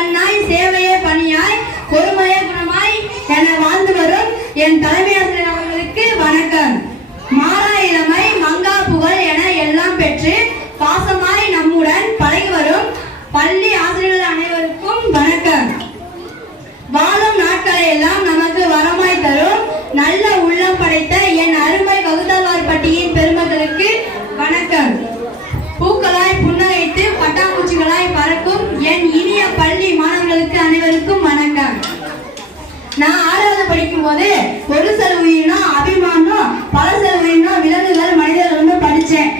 தன்னாய் சேவையே பணியாய் பொறுமைய குணமாய் என வாழ்ந்து வரும் என் தலைமை ஆசிரியர் அவர்களுக்கு வணக்கம். மாறா இளமை மங்கா புகழ் என எல்லாம் பெற்று பாசமாய் நம்முடன் பழகி வரும் பள்ளி ஆசிரியர்கள் அனைவருக்கும் வணக்கம். வாழும் நாட்களை எல்லாம் நமக்கு வரமாய் தரும் நல்ல உள்ளம் படைத்த என் அருமை வகுதவார்பட்டியின் பெருமக்களுக்கு வணக்கம். போது ஒரு சில உயிரினம் அபிமானம் பல சில உயிரினம் விலங்குகள் மனிதர்கள்னு படிச்சேன்.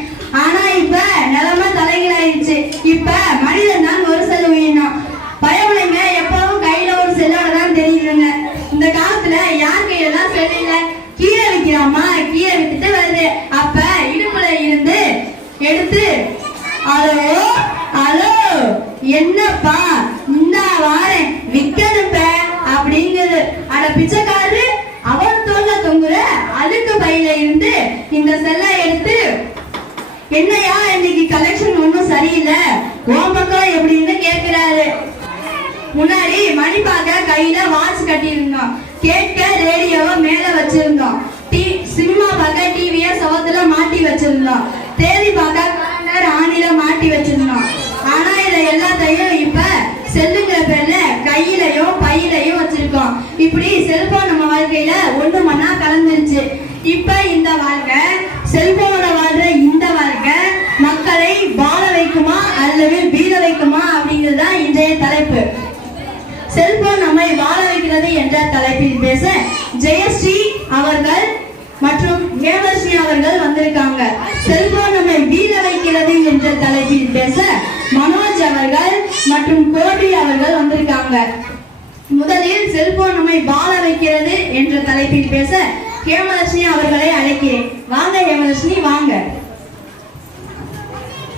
ஆனா இப்ப நிலைமை தலைகீழாயிருச்சு இப்ப மனிதன் தான் ஒரு சில உயிரினம் பயமுலைங்க எப்பவும் கையில ஒரு செல்லோட தான் தெரியுதுங்க. இந்த காலத்துல யார் கையில தான் செல்ல இல்ல? கீழே விற்கிறாமா? கீழே வித்துட்டு வருது. அப்ப இடுப்புல இருந்து எடுத்து ஹலோ ஹலோ என்னப்பா? இந்த வாரம் விக்கணுப்ப அப்படிங்கிறது அட பிச்சைக்கார கையில இருந்து இந்த செல்லை எடுத்து என்னையா இன்னைக்கு கலெக்ஷன் ஒன்றும் சரியில்லை? உன் பக்கம் எப்படின்னு கேட்கிறாரு. முன்னாடி மணி பார்க்க கையில வாட்ச் கட்டியிருந்தோம். கேட்க ரேடியோவை மேல வச்சிருந்தோம். டி சினிமா பார்க்க டிவிய சவத்துல மாட்டி வச்சிருந்தோம். தேதி பார்க்க இப்ப இந்த வாழ்க்கை செல்போனோட வாழ்ற இந்த வாழ்க்கை மக்களை வாழ வைக்குமா அல்லது வீழ வைக்குமா அப்படிங்கிறது தான் இன்றைய தலைப்பு. செல்போன் நம்மை வாழ வைக்கிறது என்ற தலைப்பில் பேச ஜெயஸ்ரீ அவர்கள் மற்றும் தேவஸ்ரீ அவர்கள் வந்திருக்காங்க. செல்போன் நம்மை வீழ வைக்கிறது என்ற தலைப்பில் பேச மனோஜ் அவர்கள் மற்றும் கோபி அவர்கள் வந்திருக்காங்க. முதலில் செல்போன் நம்மை வாழ வைக்கிறது என்ற தலைப்பில் பேச ஹேமலட்சுமி அவர்களை அழைக்கிறேன். வாங்க ஹேமலட்சுமி வாங்க.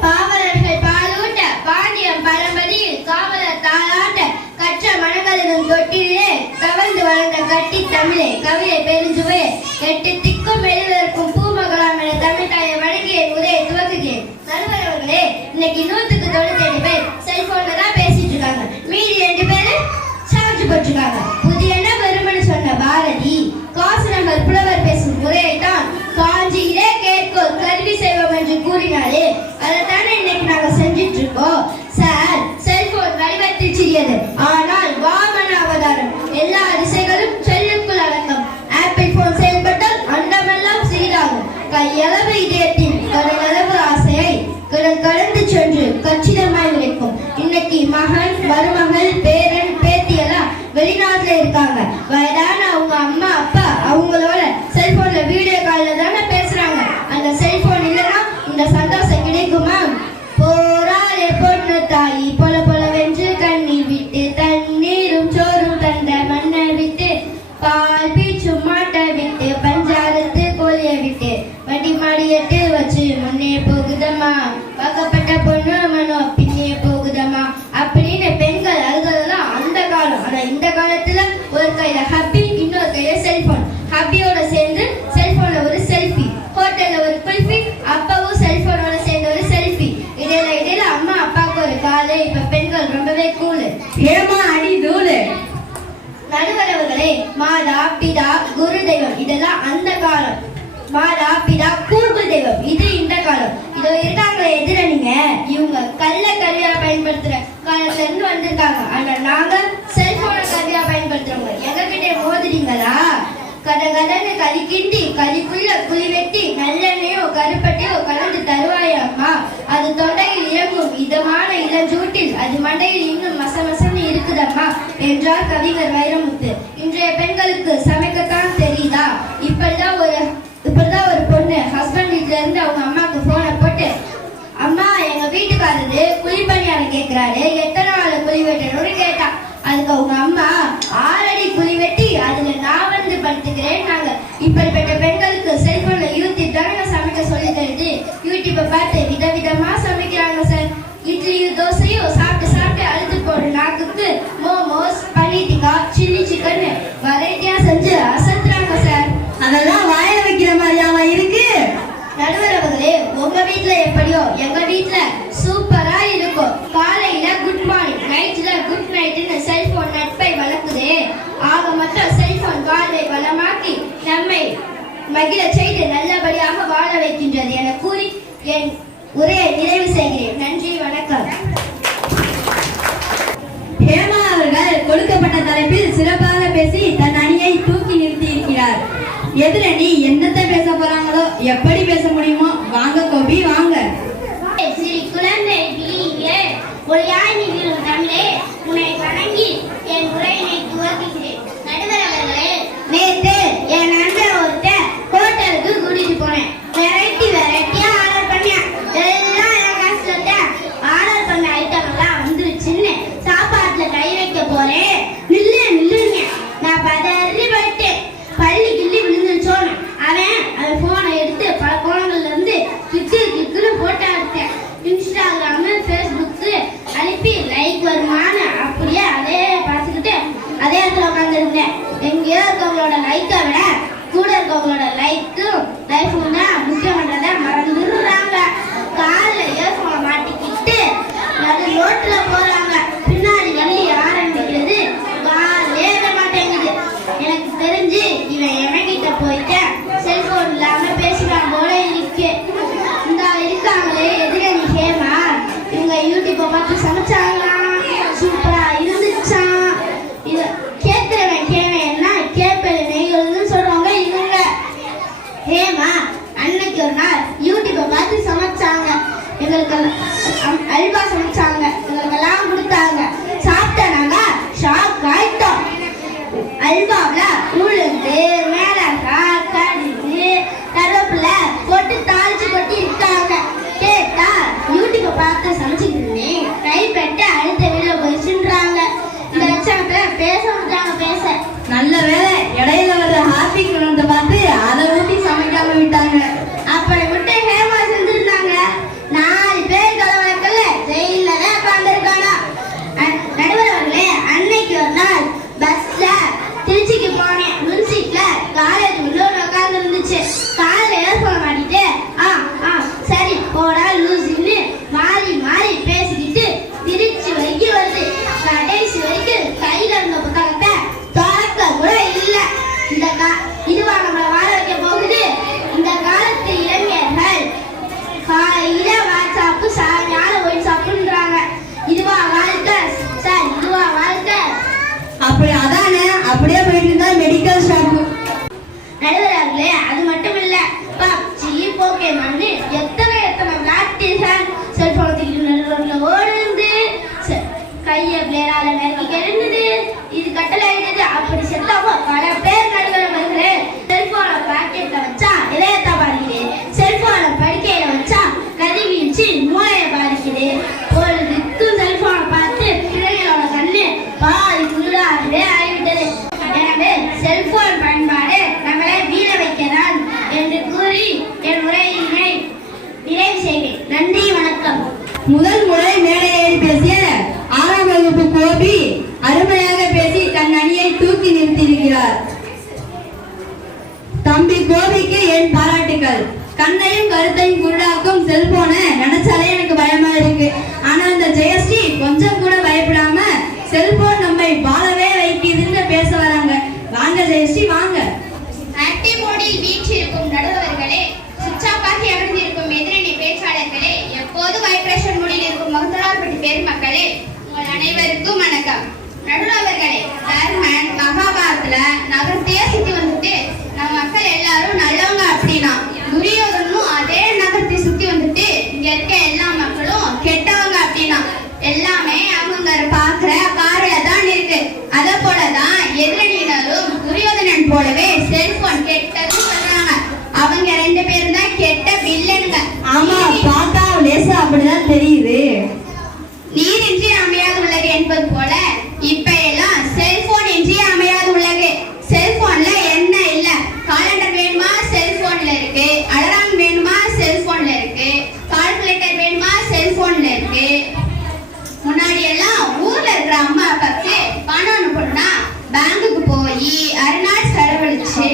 பாவலர்கள் பாலூட்ட பாண்டியம் பரம்பரையில் காவலர் தாளாட்ட கற்ற மனங்களிலும் தொட்டிலே கவர்ந்து வளர்ந்த கட்டி தமிழே கவிதை பெருஞ்சுவே எட்டு திக்கும் எழுதற்கும் பூமகளாம் என தமிழ் தாயை வழங்கிய என் உரையை துவக்குகிறேன். நடுவரவர்களே இன்னைக்கு நூத்துக்கு கையளவு இதயத்தின் கடலளவு ஆசையை கடல் கடந்து சென்று கச்சிதமாய் உழைக்கும் இன்னைக்கு மகன் மருமகள் பேரன் பேத்தி எல்லாம் வெளிநாட்டுல இருக்காங்க. வயதான அவங்க அம்மா அப்பா அவங்களோட செல்போன்ல வீடியோ காலில் தானே பிதா குரு தெய்வம் இதெல்லாம் அந்த காலம். மாதா பிதா கூகுள் தெய்வம். இது இந்த காலம். இதோ இருக்காங்களே எதிரணிங்க இவங்க கல்ல கருவியா பயன்படுத்துற காலத்துல இருந்து வந்திருக்காங்க. ஆனா நாங்க செல்போன கருவியா பயன்படுத்துறவங்க எங்ககிட்ட மோதுறீங்களா? கத கதன்னு களி கிண்டி களிக்குள்ள குழி வெட்டி நல்லெண்ணையோ கருப்பட்டையோ கலந்து தருவாயம்மா அது தொண்டையில் இறங்கும் இதமான இளஞ்சூட்டில் அது மண்டையில் இன்னும் மசமசன்னு இருக்குதம்மா என்றார் கவிஞர் வைரமுத்து. இன்றைய பெண்களுக்கு சமைக்கத்தான் தெரியுதா? இப்படிதான் ஒரு இப்படிதான் ஒரு பொண்ணு ஹஸ்பண்ட் வீட்டுல இருந்து அவங்க அம்மாக்கு போனை போட்டு அம்மா எங்க வீட்டுக்காரரு குழி பணியாரம் கேட்கிறாரு எத்தனை நாள் குழி வெட்டணும்னு கேட்டா. அதுக்கு அவங்க அம்மா இரு தோசையும் சாப்பிட்டு சாப்பிட்டு அழுது போற நாக்குக்கு மோமோஸ் பன்னீர் டிக்கா சில்லி சிக்கன் வெரைட்டியா செஞ்சு அசத்துறாங்க சார் அதெல்லாம் வாயில வைக்கிற மாதிரியாவா இருக்கு? நடுவர் அவர்களே உங்க வீட்டுல எப்படியோ எங்க வீட்டுல சூப்பரா இருக்கும். காலையில குட் மார்னிங் நைட்ல குட் நைட்னு செல்போன் நட்பை வளர்க்குதே. ஆக மொத்தம் செல்போன் வாழ்வை வளமாக்கி நம்மை மகிழ செய்து நல்லபடியாக வாழ வைக்கின்றது. எதிரணி என்னத்தை பேச போறாங்களோ எப்படி இருக்கு. முன்னாடி எல்லாம் ஊர்ல இருக்கிற அம்மா அப்பாவுக்கு பணம் அனுப்பணும்னா பேங்குக்கு போய் அரை நாள் செலவழிச்சு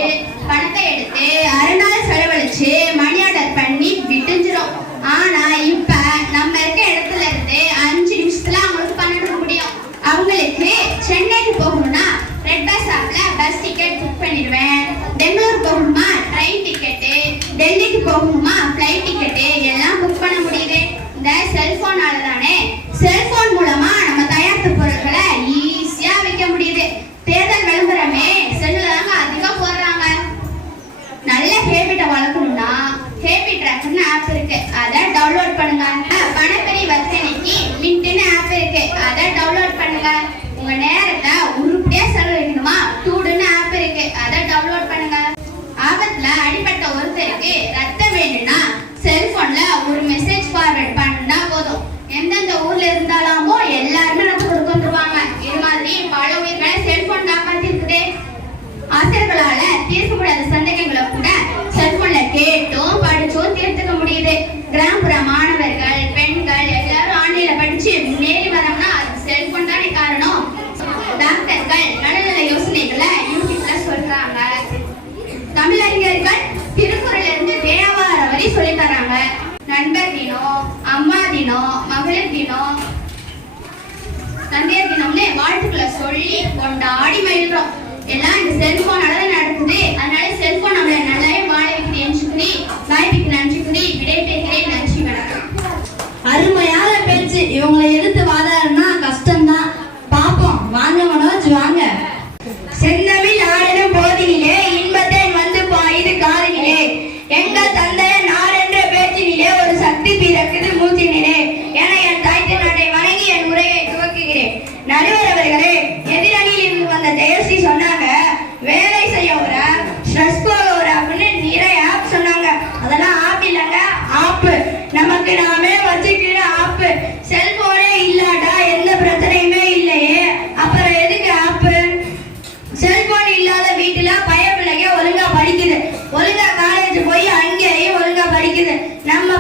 பணத்தை எடுத்து அரை நாள் செலவழிச்சு மணி ஆர்டர் பண்ணி விட்டுஞ்சிரும். ஆனா இப்ப நம்ம இருக்க இடத்துல இருந்து அஞ்சு நிமிஷத்துல அவங்களுக்கு பணம் அனுப்ப முடியும். அவங்களுக்கு சென்னைக்கு போகணும்னா ரெட் பஸ் ஆப்ல பஸ் டிக்கெட் புக் பண்ணிடுவேன். பெங்களூர் போகணுமா? ட்ரெயின் டிக்கெட்டு டெல்லிக்கு போகணுமா? ஃப்ளைட் டிக்கெட்டு செல்போனால தானே செல்போன் மூலமா நம்ம தயாரித்த பொருட்களை ஈஸியா விற்க முடியுது. தேர்தல் விளம்பரமே செல்லுல அதிகம் போடுறாங்க. நல்ல ஹேபிட்டை வளர்க்கணும்னா ஹேபிட் ட்ராக்னு ஆப் இருக்கு. அதை டவுன்லோட் பண்ணுங்க. பணப்பெரிய வர்த்தனைக்கு மின்ட்டுன்னு ஆப் இருக்கு. அதை டவுன்லோட் பண்ணுங்க. உங்க நேரத்தை உருப்படியா செலவழிக்கணுமா? டூடுன்னு ஆப் இருக்கு. அதை டவுன்லோட் பண்ணுங்க. ஆபத்துல அடிப்பட்ட ஒருத்தருக்கு கிராமப்புற மாணவர்கள் பெண்கள் எல்லாரும் ஆன்லைன்ல படிச்சு முன்னேறி வரோம்னா அது செல்போன் தானே காரணம். டாக்டர்கள் நல்ல யோசனைகளை யூடியூப்ல சொல்றாங்க. தமிழறிஞர்கள் திருக்குறள் இருந்து தேவாரம் வரை சொல்லி தராங்க. நண்பர் தினம் அம்மா தினம் மகளிர் தினம் தந்தையர் தினம்னு வாழ்த்துக்களை சொல்லி கொண்டாடி மயில்றோம் எல்லாம் இந்த செல்போனால நடக்குது. அதனால செல்போன் நம்மளை நல்லாவே வாழ வைக்குது. என்று வாய்ப்புக்கு நன்றி கூறி விடைபெறுகிறேன். நன்றி வணக்கம். அருமையான பேச்சு. இவங்களை எதிர்த்து வாதாடுனா கஷ்டம்தான். பாப்போம். வாங்க மனோஜ் வாங்க. செந்தமிழ் வீட்டுல பய பிள்ளைங்க ஒழுங்கா படிக்குது. ஒழுங்கா காலேஜ் போய் அங்கேயும் ஒழுங்கா படிக்குது. நம்ம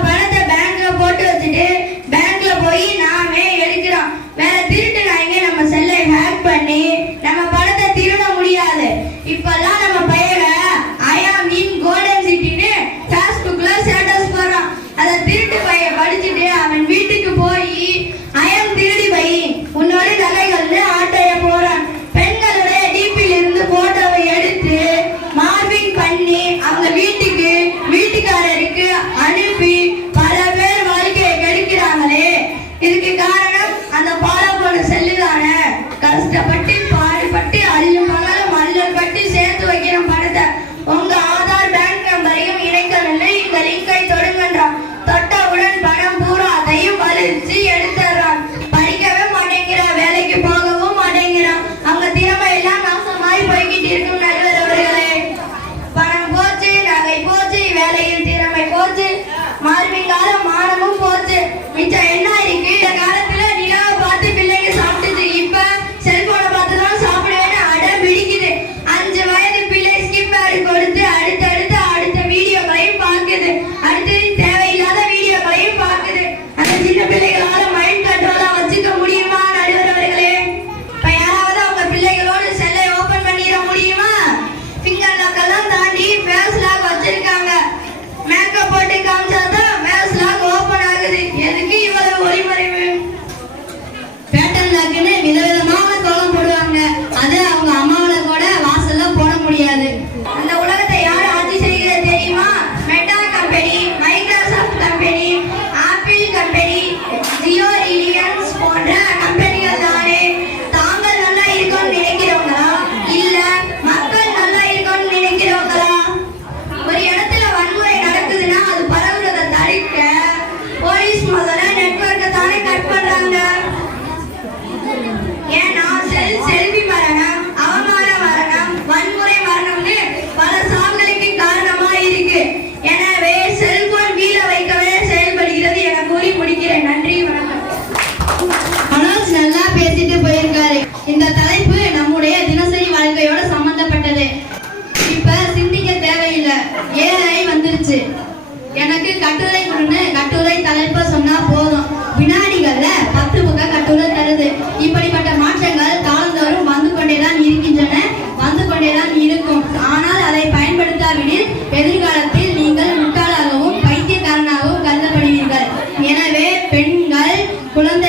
இந்த தலைப்பு நம்முடைய தினசரி வாழ்க்கையோட சம்பந்தப்பட்டது. இப்ப சிந்திக்க தேவையில்லை. ஏஐ வந்துருச்சு. எனக்கு கட்டுரை கொடுன்னு கட்டுரை தலைப்பை சொன்னா போதும். வினாடிகள்ல பத்து பக்க கட்டுரை தருது. இப்படிப்பட்ட மாற்றங்கள் காலந்தோறும் வந்து கொண்டேதான் இருக்கின்றன வந்து கொண்டேதான் இருக்கும். ஆனால் அதை பயன்படுத்தாவிடில் எதிர்காலத்தில் நீங்கள் முட்டாளாகவும் பைத்தியக்காரனாகவும் கருதப்படுவீர்கள். எனவே பெண்கள் குழந்தை